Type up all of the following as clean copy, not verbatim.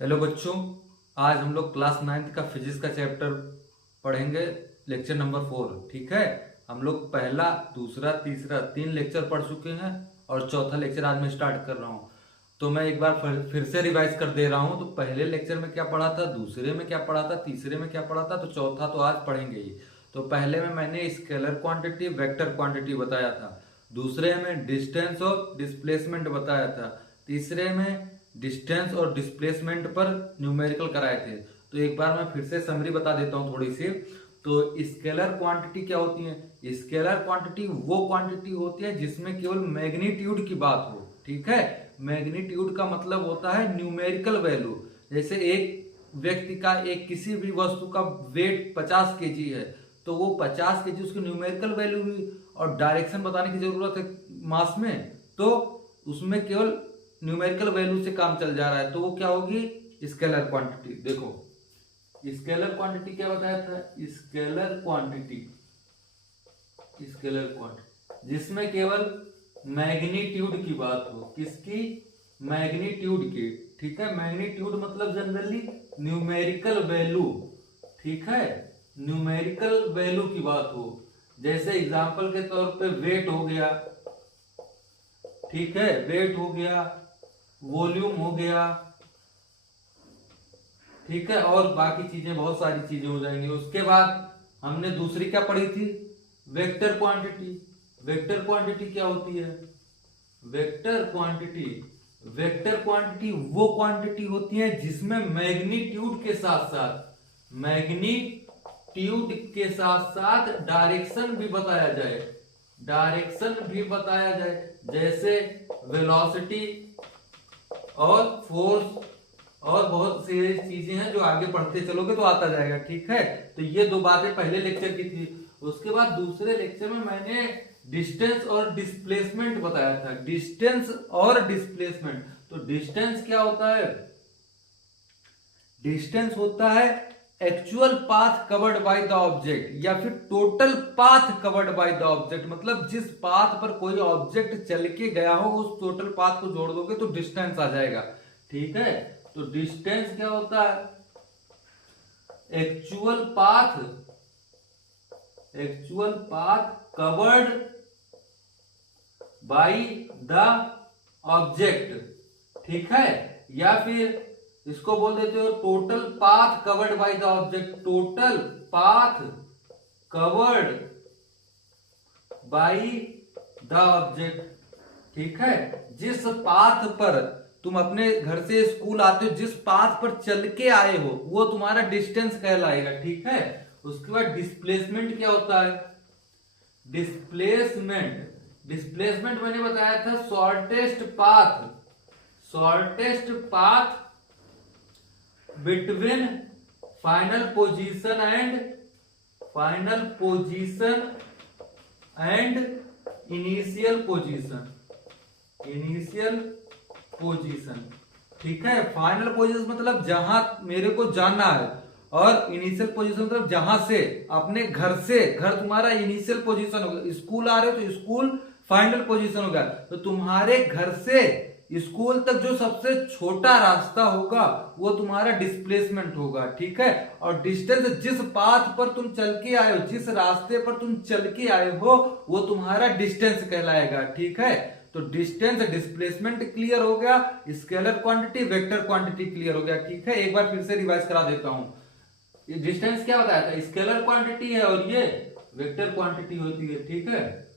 Hello बच्चों, आज हम लोग क्लास 9th का फिजिक्स का चैप्टर पढ़ेंगे। Lecture number 4। ठीक है। हम लोग पहला, दूसरा, तीसरा 3 लेक्चर पढ़ चुके हैं और चौथा लेक्चर आज मैं स्टार्ट कर रहा हूँ। तो मैं एक बार फिर से रिवाइज कर दे रहा हूँ। तो पहले लेक्चर में क्या पढ़ा था, दूसरे में क्या पढ़ा था, तीसरे में क्या पढ़ा था, तो चौथा तो आज पढ़ेंगे ही। तो पहले में मैंने स्केलर क्वांटिटी, वेक्टर क्वांटिटी बताया था। दूसरे में डिस्टेंस और डिस्प्लेसमेंट बताया था। तीसरे में डिस्टेंस और डिस्प्लेसमेंट पर न्यूमेरिकल कराए थे। तो एक बार मैं फिर से समरी बता देता हूँ थोड़ी सी। तो स्केलर क्वांटिटी क्या होती है? स्केलर क्वांटिटी वो क्वांटिटी होती है जिसमें केवल मैग्नीट्यूड की बात हो। ठीक है। मैग्नीट्यूड का मतलब होता है न्यूमेरिकल वैल्यू। जैसे एक व्यक्ति का, एक किसी भी वस्तु का वेट 50 केजी है, तो वो 50 केजी उसकी न्यूमेरिकल वैल्यू हुई। और डायरेक्शन बताने की जरूरत है मास में, तो उसमें केवल न्यूमेरिकल वैल्यू से काम चल जा रहा है, तो वो क्या होगी? Scalar quantity. देखो स्केलर क्वांटिटी क्या बताया था? स्केलर क्वांटिटी जिसमें केवल मैग्नीट्यूड की बात हो। किसकी? मैग्नीट्यूड की। ठीक है। मैग्नीट्यूड मतलब जनरली न्यूमेरिकल वैल्यू। ठीक है। न्यूमेरिकल वैल्यू की बात हो। जैसे एग्जांपल के तौर पे वेट हो गया। ठीक है। वेट हो गया, वॉल्यूम हो गया। ठीक है। और बाकी चीजें, बहुत सारी चीजें हो जाएंगी। उसके बाद हमने दूसरी क्या पढ़ी थी? Vector quantity. वेक्टर क्वांटिटी क्या होती है? वेक्टर क्वांटिटी वो क्वांटिटी होती है जिसमें मैग्नीट्यूड के साथ साथ डायरेक्शन भी बताया जाए। जैसे वेलोसिटी और फोर्स और बहुत सी चीजें हैं जो आगे पढ़ते चलोगे तो आता जाएगा। ठीक है। तो ये दो बातें पहले लेक्चर की थी। उसके बाद दूसरे लेक्चर में मैंने डिस्टेंस और डिस्प्लेसमेंट बताया था। डिस्टेंस और डिस्प्लेसमेंट। तो डिस्टेंस क्या होता है? डिस्टेंस होता है actual path covered by the object, या फिर total path covered by the object. मतलब जिस पाथ पर कोई ऑब्जेक्ट चल के गया हो, उस टोटल पाथ को जोड़ दोगे तो डिस्टेंस आ जाएगा। ठीक है। तो डिस्टेंस क्या होता है? Actual path covered by the object. ठीक है। या फिर इसको बोल देते हो total path covered by the object. Total path covered by the object. ठीक है। जिस पाथ पर तुम अपने घर से स्कूल आते हो, जिस पाथ पर चल के आए हो, वो तुम्हारा डिस्टेंस कहलाएगा। ठीक है। उसके बाद डिस्प्लेसमेंट क्या होता है? डिस्प्लेसमेंट मैंने बताया था shortest path between final position and initial position. ठीक है। फाइनल पोजीशन मतलब जहां मेरे को जाना है, और इनिशियल पोजीशन मतलब जहां से, अपने घर तुम्हारा इनिशियल पोजीशन होगा। स्कूल आ रहे हो तो स्कूल फाइनल पोजीशन होगा। तो तुम्हारे घर से स्कूल तक जो सबसे छोटा रास्ता होगा वो तुम्हारा डिस्प्लेसमेंट होगा। ठीक है। और डिस्टेंस, जिस पाथ पर तुम चल के आए हो, जिस रास्ते पर तुम चल के आए हो, वो तुम्हारा डिस्टेंस कहलाएगा। ठीक है। तो डिस्टेंस, डिस्प्लेसमेंट क्लियर हो गया। Scalar quantity, vector quantity clear हो गया। ठीक है। एक बार फिर से रिवाइज करा देता हूं। डिस्टेंस क्या बताया था? स्केलर क्वांटिटी है, और ये वेक्टर क्वांटिटी होती है। ठीक है।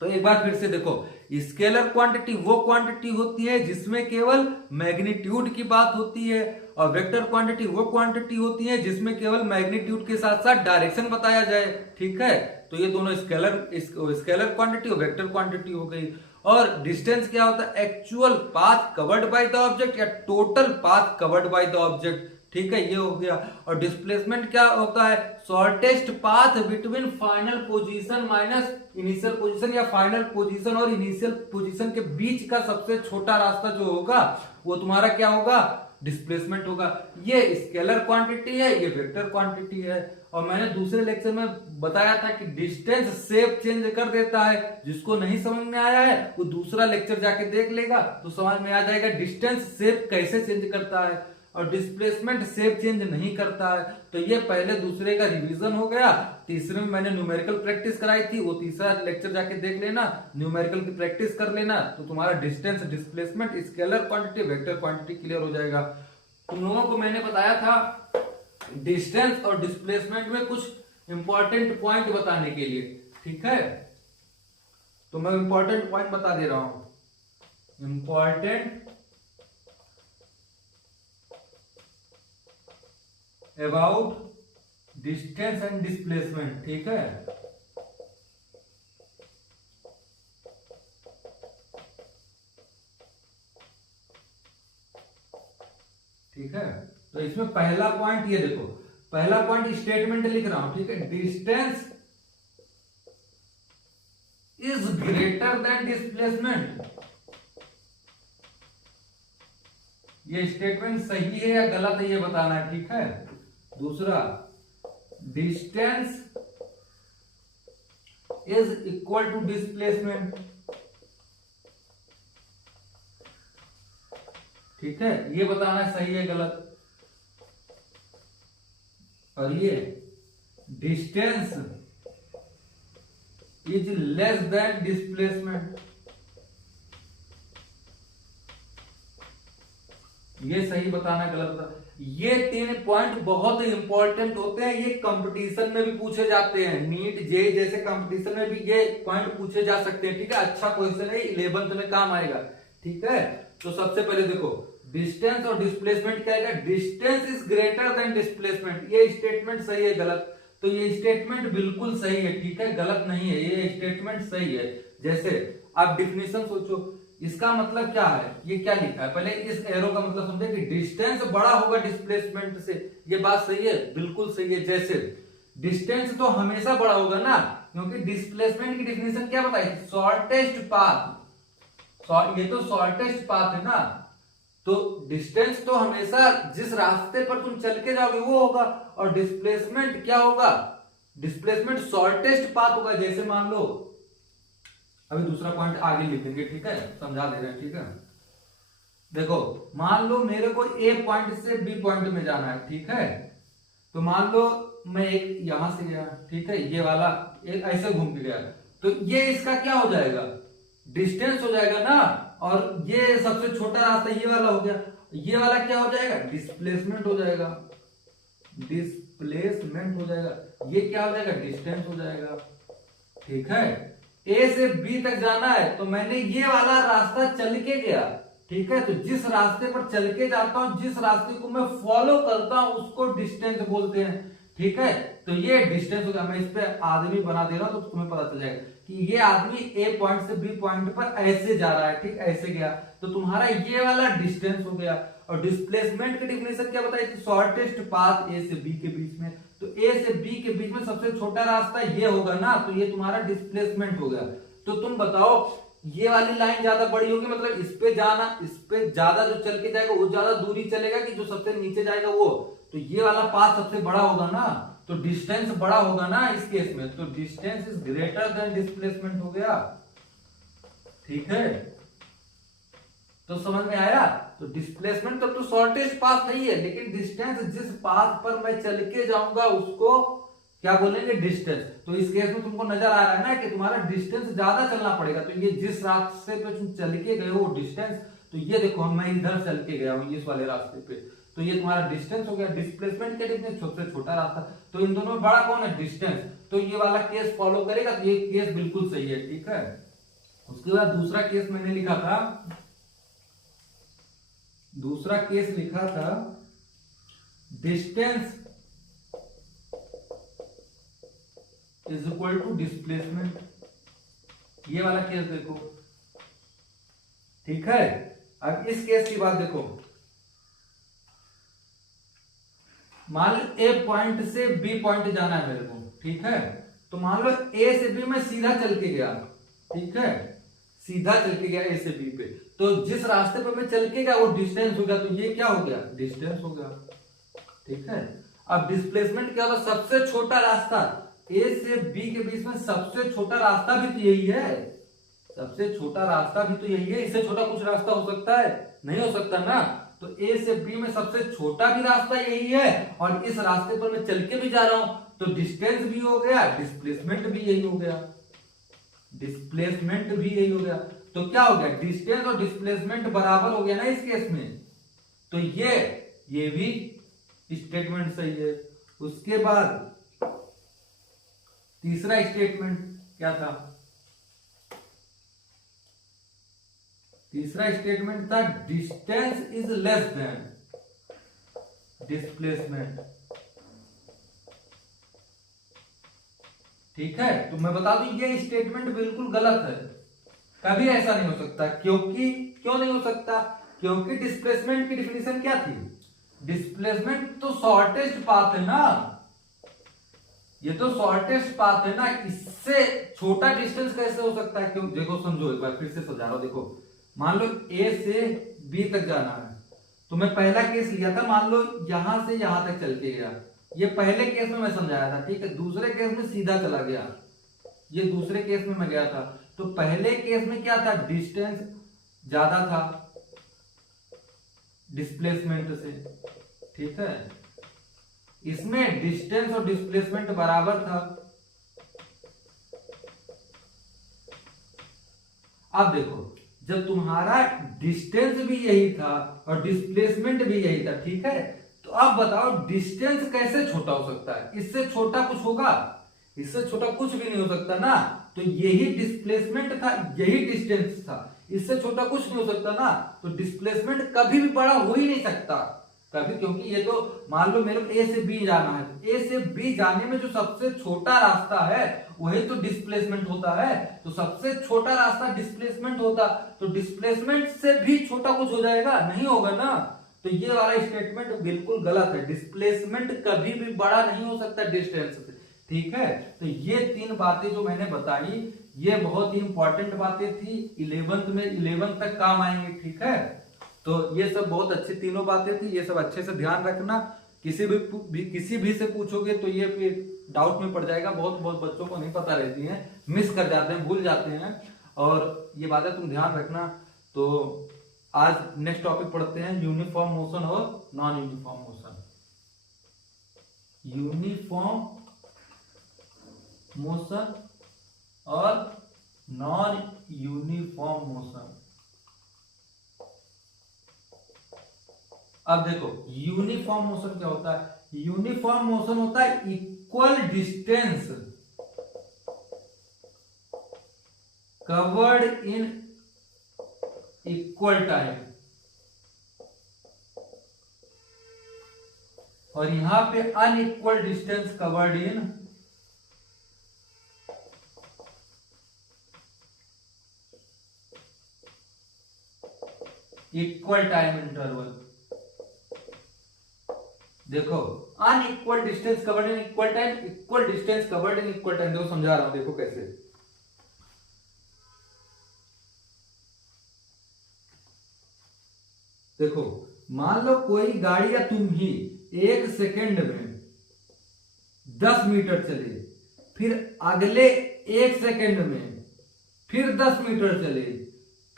तो एक बार फिर से देखो, स्केलर क्वांटिटी वो क्वांटिटी होती है जिसमें केवल मैग्नीट्यूड की बात होती है, और वेक्टर क्वांटिटी वो क्वांटिटी होती है जिसमें केवल मैग्नीट्यूड के साथ साथ डायरेक्शन बताया जाए। ठीक है। तो ये दोनों स्केलर क्वांटिटी और वेक्टर क्वांटिटी हो गई। और डिस्टेंस क्या होता है? Actual path covered by the object या total path covered by the object. ठीक है। ये हो गया। और डिस्प्लेसमेंट क्या होता है? Shortest path between final position minus initial position, या फाइनल पोजीशन और इनिशियल पोजीशन के बीच का सबसे छोटा रास्ता जो होगा वो तुम्हारा क्या होगा? डिस्प्लेसमेंट होगा। ये स्केलर क्वांटिटी है, ये वेक्टर क्वांटिटी है। और मैंने दूसरे लेक्चर में बताया था कि डिस्टेंस शेप चेंज कर देता है। जिसको नहीं समझ में आया है वो दूसरा लेक्चर जाके देख लेगा तो समझ में आ जाएगा डिस्टेंस शेप कैसे चेंज करता है। और डिस्प्लेसमेंट शेप चेंज नहीं करता है। तो ये पहले दूसरे का रिवीजन हो गया। तीसरे में मैंने न्यूमेरिकल प्रैक्टिस कराई थी, वो तीसरा लेक्चर जाके देख लेना, न्यूमेरिकल की प्रैक्टिस कर लेना, तो तुम्हारा distance, displacement, scalar quantity, vector quantity clear हो जाएगा। तुम लोगों को मैंने बताया था डिस्टेंस और डिस्प्लेसमेंट में कुछ इंपॉर्टेंट पॉइंट बताने के लिए, ठीक है। तो मैं इंपॉर्टेंट पॉइंट बता दे रहा हूं, important about distance and displacement, ठीक है। ठीक है, तो इसमें पहला पॉइंट ये देखो, पहला पॉइंट स्टेटमेंट लिख रहा हूं, ठीक है। Distance is greater than displacement. ये स्टेटमेंट सही है या गलत है ये बताना है, ठीक है। दूसरा, distance is equal to displacement, ठीक है, ये बताना है सही है गलत। और ये distance is less than displacement, ये सही बताना है गलत बताना। ये 3 पॉइंट बहुत इंपॉर्टेंट होते हैं, ये कंपटीशन में भी पूछे जाते हैं, नीट जे जैसे कंपटीशन में भी ये पॉइंट पूछे जा सकते हैं, ठीक है। अच्छा क्वेश्चन है, 11th में काम आएगा, ठीक है। तो सबसे पहले देखो डिस्टेंस और डिस्प्लेसमेंट क्या है, distance is greater than displacement, ये स्टेटमेंट सही है गलत, तो ये स्टेटमेंट बिल्कुल सही है, ठीक है, गलत नहीं है, ये स्टेटमेंट सही है। जैसे आप डिफिनेशन सोचो, इसका मतलब क्या है, ये क्या लिखा है, पहले इस एरो का मतलब समझे कि डिस्टेंस बड़ा होगा डिस्प्लेसमेंट से, ये बात सही है, बिल्कुल सही है। जैसे डिस्टेंस तो हमेशा बड़ा होगा ना, क्योंकि डिस्प्लेसमेंट की डिफिनेशन क्या बताई, शॉर्टेस्ट पाथ, ये तो शॉर्टेस्ट पाथ है ना, तो डिस्टेंस तो हमेशा जिस रास्ते पर तुम चल के जाओगे वो होगा, और डिस्प्लेसमेंट क्या होगा, डिस्प्लेसमेंट शॉर्टेस्ट पाथ होगा। जैसे मान लो, अभी दूसरा पॉइंट आगे लिखेंगे, ठीक है, समझा दे रहे हैं, ठीक है। देखो मान लो मेरे को ए पॉइंट से बी पॉइंट में जाना है, ठीक है, तो मान लो मैं एक यहां से गया, ठीक है, ये वाला एक ऐसे घूम के गया, तो ये इसका क्या हो जाएगा, डिस्टेंस हो जाएगा ना, और ये सबसे छोटा रास्ता ये वाला हो गया, ये वाला क्या हो जाएगा, डिस्प्लेसमेंट हो जाएगा, डिस्प्लेसमेंट हो जाएगा, ये क्या हो जाएगा, डिस्टेंस हो जाएगा, ठीक है। ए से बी तक जाना है, तो मैंने ये वाला रास्ता चल के गया, ठीक है, तो जिस रास्ते पर चल के जाता हूं, जिस रास्ते को मैं फॉलो करता हूं, उसको डिस्टेंस बोलते हैं, ठीक है। तो ये डिस्टेंस हो गया, मैं इस पे आदमी बना दे रहा हूं, तो तुम्हें पता चल जाएगा कि ये आदमी ए पॉइंट से बी पॉइंट पर ऐसे जा रहा है, ठीक, ऐसे गया, तो तुम्हारा ये वाला डिस्टेंस हो गया। और डिस्प्लेसमेंट की डिफिनेशन क्या बताई थी, शॉर्टेस्ट पाथ ए से बी के बीच में, तो ए से बी के बीच में सबसे छोटा रास्ता ये होगा ना, तो ये तुम्हारा डिस्प्लेसमेंट हो गया। तो तुम बताओ, ये वाली लाइन ज्यादा बड़ी होगी, मतलब इस पे जाना, इस पे ज्यादा जो चल के जाएगा वो ज्यादा दूरी चलेगा कि जो सबसे नीचे जाएगा वो, तो ये वाला पाथ सबसे बड़ा होगा ना, तो डिस्टेंस बड़ा होगा ना इस केस में, तो distance is greater than displacement हो गया, ठीक है। तो समझ में आया, तो डिस्प्लेसमेंट तब तो शॉर्टेस्ट पाथ नहीं है, लेकिन डिस्टेंस जिस पाथ पर मैं चल के जाऊंगा उसको क्या बोलेंगे, डिस्टेंस। तो इस केस में तुमको नजर आ रहा है ना कि तुम्हारा डिस्टेंस ज्यादा चलना पड़ेगा, तो ये जिस रास्ते पे तुम चल के गए हो डिस्टेंस, तो ये देखो मैं इधर चल के गया हूँ इस वाले रास्ते पे, तो ये तुम्हारा डिस्टेंस हो गया। डिस्प्लेसमेंट क्या डिस्टेंस, सबसे छोटा रास्ता, तो इन दोनों में बड़ा कौन है, डिस्टेंस, तो ये वाला केस फॉलो करेगा, तो ये केस बिल्कुल सही है, ठीक है। उसके बाद दूसरा केस मैंने लिखा था, दूसरा केस लिखा था distance is equal to displacement, ये वाला केस देखो, ठीक है। अब इस केस की बात देखो, मान लो ए पॉइंट से बी पॉइंट जाना है मेरे को, ठीक है, तो मान लो ए से बी मैं सीधा चल के गया, ठीक है, सीधा चल के गया ए से बी पे, तो जिस रास्ते पे मैं चल के गया वो डिस्टेंस हो गया, तो ये क्या हो गया, डिस्टेंस हो गया, ठीक है। अब डिस्प्लेसमेंट क्या होगा, सबसे छोटा रास्ता, ए से बी के बीच में सबसे छोटा रास्ता भी तो यही है, सबसे छोटा रास्ता भी तो यही है, इससे छोटा कुछ रास्ता हो सकता है, नहीं हो सकता ना, तो ए से बी में सबसे छोटा भी रास्ता यही है और इस रास्ते पर मैं चल के भी जा रहा हूं, तो डिस्टेंस भी हो गया, डिस्प्लेसमेंट भी यही हो गया, डिस्प्लेसमेंट भी यही हो गया। तो क्या हो गया, डिस्टेंस और डिस्प्लेसमेंट बराबर हो गया ना इस केस में। तो ये भी स्टेटमेंट सही है। उसके बाद तीसरा स्टेटमेंट क्या था, तीसरा स्टेटमेंट था distance is less than displacement. ठीक है, तो मैं बता दूं ये स्टेटमेंट बिल्कुल गलत है, कभी ऐसा नहीं हो सकता। क्योंकि क्यों नहीं हो सकता, क्योंकि डिस्प्लेसमेंट की डिफिनीशन क्या थी, डिस्प्लेसमेंट तो शॉर्टेस्ट पाथ है ना, ये तो शॉर्टेस्ट पाथ है ना, इससे छोटा डिस्टेंस कैसे हो सकता है। क्यों, देखो समझो, एक बार फिर से समझा रहा हूं। देखो मान लो ए से बी तक जाना है, तो मैं पहला केस लिया था, मान लो यहां से यहां तक चल के गया, ये पहले केस में मैं समझाया था, ठीक है। दूसरे केस में सीधा चला गया, ये दूसरे केस में मैं गया था। तो पहले केस में क्या था, डिस्टेंस ज्यादा था डिस्प्लेसमेंट से, ठीक है। इसमें डिस्टेंस और डिस्प्लेसमेंट बराबर था। अब देखो, जब तुम्हारा डिस्टेंस भी यही था और डिस्प्लेसमेंट भी यही था, ठीक है, तो अब बताओ डिस्टेंस कैसे छोटा हो सकता है, इससे छोटा कुछ होगा, इससे छोटा कुछ भी नहीं हो सकता ना। तो यही डिस्प्लेसमेंट था, यही डिस्टेंस था, इससे छोटा कुछ नहीं हो सकता ना। तो डिस्प्लेसमेंट कभी भी बड़ा हो ही नहीं सकता कभी, क्योंकि ये तो मान लो मेरे को ए से बी जाना है, ए से बी जाने में जो सबसे छोटा रास्ता है वही तो डिस्प्लेसमेंट होता है। तो सबसे छोटा रास्ता डिस्प्लेसमेंट होता, तो डिस्प्लेसमेंट से भी छोटा कुछ हो जाएगा, नहीं होगा ना। तो ये वाला स्टेटमेंट बिल्कुल गलत है, डिस्प्लेसमेंट कभी भी बड़ा नहीं हो सकता डिस्टेंस से, ठीक है। तो ये तीन बातें जो मैंने बताई ये बहुत ही इंपॉर्टेंट बातें थी, 11th तक काम आएंगे, ठीक है। तो ये सब बहुत अच्छी तीनों बातें थी, ये सब अच्छे से ध्यान रखना। किसी भी से पूछोगे तो ये फिर डाउट में पड़ जाएगा, बहुत बहुत बच्चों को नहीं पता रहती है, मिस कर जाते हैं, भूल जाते हैं, और ये बातें तुम ध्यान रखना। तो आज नेक्स्ट टॉपिक पढ़ते हैं, यूनिफॉर्म मोशन और non uniform motion. Uniform motion और नॉन यूनिफॉर्म मोशन। अब देखो यूनिफॉर्म मोशन क्या होता है, यूनिफॉर्म मोशन होता है equal distance covered in equal time, और यहां पे unequal distance covered in equal time interval. देखो unequal distance covered in equal time, equal distance covered in equal time. देखो समझा रहा हूं, देखो कैसे। देखो मान लो कोई गाड़ी या तुम ही 1 सेकेंड में 10 मीटर चले, फिर अगले 1 सेकेंड में फिर 10 मीटर चले,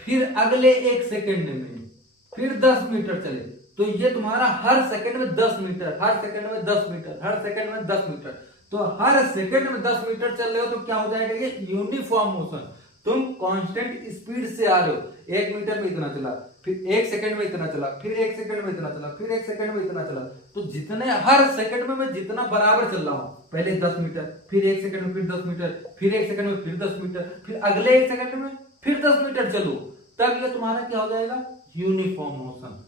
फिर अगले 1 सेकेंड में फिर 10 मीटर चले, तो ये तुम्हारा हर सेकंड में 10 मीटर, हर सेकंड में 10 मीटर, हर सेकंड में 10 मीटर। तो हर सेकंड में 10 मीटर चल रहे हो तो क्या हो जाएगा, ये यूनिफॉर्म मोशन। तुम कांस्टेंट स्पीड से आ रहे हो, 1 मीटर में इतना चला, फिर 1 सेकंड में इतना चला, फिर 1 सेकंड में इतना चला, फिर 1 सेकंड में इतना चला। तो जितने हर सेकंड में मैं जितना बराबर चल रहा हूं, पहले 10 मीटर, फिर 1 सेकंड में फिर 10 मीटर, फिर 1 सेकंड में फिर 10 मीटर, फिर अगले 1 सेकंड में फिर 10 मीटर चलो, तब ये तुम्हारा क्या हो जाएगा, यूनिफॉर्म मोशन।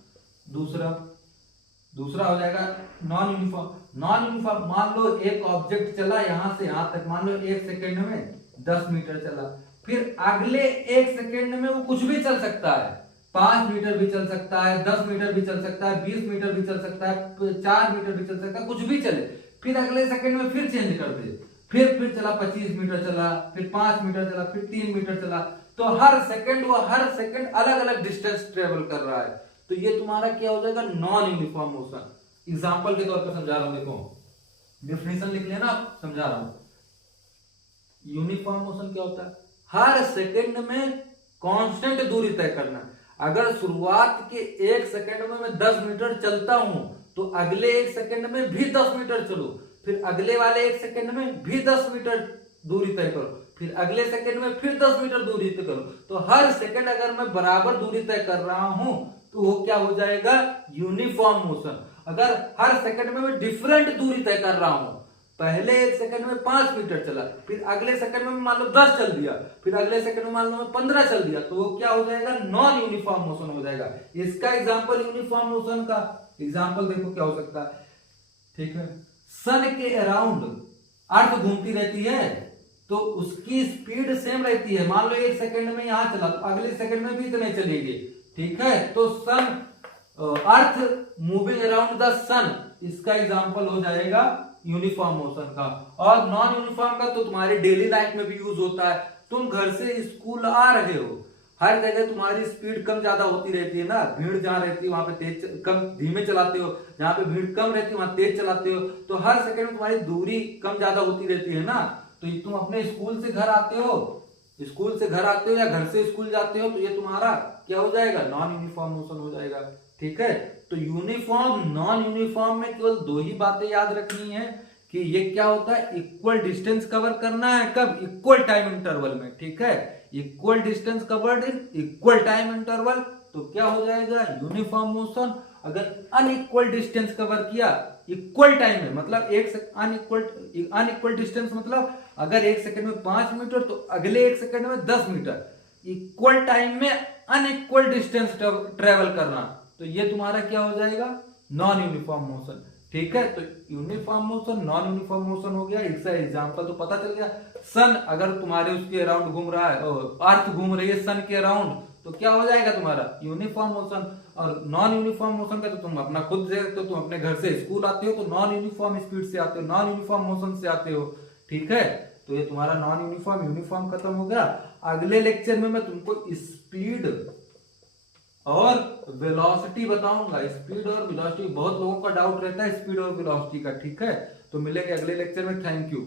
दूसरा हो जाएगा नॉन यूनिफॉर्म। नॉन यूनिफॉर्म, मान लो एक ऑब्जेक्ट चला यहां से यहां तक, मान लो 1 सेकंड में 10 मीटर चला, फिर अगले 1 सेकंड में वो कुछ भी चल सकता है, 5 मीटर भी चल सकता है, 10 मीटर भी चल सकता है, 20 मीटर भी चल सकता है, 4 मीटर भी चल सकता है, कुछ भी चले, फिर अगले सेकंड में फिर चेंज कर दे, फिर चला 25 मीटर चला, फिर 5 मीटर चला, फिर 3 मीटर चला। तो हर सेकंड अलग अलग डिस्टेंस ट्रेवल कर रहा है। तो ये तुम्हारा क्या हो जाएगा, नॉन यूनिफॉर्म मोशन। एग्जांपल के तौर पर समझा रहा हूं, देखो डिफिनेशन लिख लेना, समझा रहा हूं। यूनिफॉर्म मोशन क्या होता है, हर सेकंड में कांस्टेंट दूरी तय करना। अगर शुरुआत के 1 सेकंड में मैं 10 मीटर चलता हूं तो अगले 1 सेकंड में भी 10 मीटर चलो, फिर अगले वाले 1 सेकंड में भी 10 मीटर दूरी तय करो, फिर अगले सेकंड में फिर 10 मीटर दूरी तय करो। तो हर सेकंड अगर मैं बराबर दूरी तय कर रहा हूं तो वो क्या हो जाएगा, यूनिफॉर्म मोशन। अगर हर सेकंड में मैं डिफरेंट दूरी तय कर रहा हूं, पहले 1 सेकंड में 5 मीटर चला, फिर अगले सेकंड में मान लो 10 चल दिया, फिर अगले सेकंड में मान लो मैं 15 चल दिया, तो वो क्या हो जाएगा, नॉन यूनिफॉर्म मोशन हो जाएगा। इसका एग्जांपल यूनिफॉर्म मोशन का एग्जांपल देखो क्या हो सकता है। ठीक है, सन के अराउंड अर्थ घूमती रहती है तो उसकी स्पीड सेम रहती है। मान लो 1 सेकंड में यहां चला तो अगले सेकंड में भी इतने चलेगी। ठीक है, तो सन अर्थ मूविंग अराउंड द सन, इसका एग्जांपल हो जाएगा यूनिफॉर्म मोशन का। और नॉन यूनिफॉर्म का तो तुम्हारी डेली लाइफ में भी यूज होता है। तुम घर से स्कूल आ रहे हो, हर जगह तुम्हारी स्पीड कम ज्यादा होती रहती है ना, भीड़ जहां रहती है वहां पे तेज कम धीमे चलाते हो, जहां पे भीड़ कम रहती है वहां तेज चलाते हो, तो हर सेकंड में तुम्हारी दूरी कम ज्यादा होती रहती है ना। तो तुम अपने स्कूल से घर आते हो, स्कूल से घर आते हो या घर से स्कूल जाते हो, तो ये तुम्हारा क्या हो जाएगा, नॉन यूनिफॉर्म मोशन हो जाएगा। ठीक है, तो यूनिफॉर्म नॉन यूनिफॉर्म में केवल 2 ही बातें याद रखनी है कि ये क्या होता है, इक्वल डिस्टेंस कवर करना है, कब, इक्वल टाइम इंटरवल में। ठीक है, equal distance covered in equal time interval, तो क्या हो जाएगा, यूनिफॉर्म मोशन। अगर अनइक्वल डिस्टेंस कवर किया इक्वल टाइम में, मतलब अनइक्वल डिस्टेंस मतलब अगर 1 सेकंड में 5 मीटर तो अगले 1 सेकंड में 10 मीटर, इक्वल टाइम में अनइक्वल डिस्टेंस ट्रेवल करना, तो ये तुम्हारा क्या हो जाएगा, नॉन यूनिफॉर्म मोशन। ठीक है, तो uniform motion non uniform motion हो गया। इसका एग्जांपल तो पता चल गया। सन अगर तुम्हारे उसके अराउंड घूम रहा है, अर्थ घूम रही है सन के अराउंड, तो क्या हो जाएगा तुम्हारा यूनिफॉर्म मोशन। और नॉन यूनिफॉर्म मोशन का तो तुम अपना खुद से, तो तुम अपने घर से स्कूल आते हो तो नॉन यूनिफॉर्म स्पीड से आते हो, नॉन यूनिफॉर्म मोशन से आते हो। ठीक है, तो ये तुम्हारा नॉन यूनिफॉर्म यूनिफॉर्म खत्म हो गया। अगले लेक्चर में मैं तुमको स्पीड और वेलोसिटी बताऊंगा। स्पीड और वेलोसिटी बहुत लोगों का डाउट रहता है स्पीड और वेलोसिटी का। ठीक है, तो मिलेंगे अगले लेक्चर में। Thank you.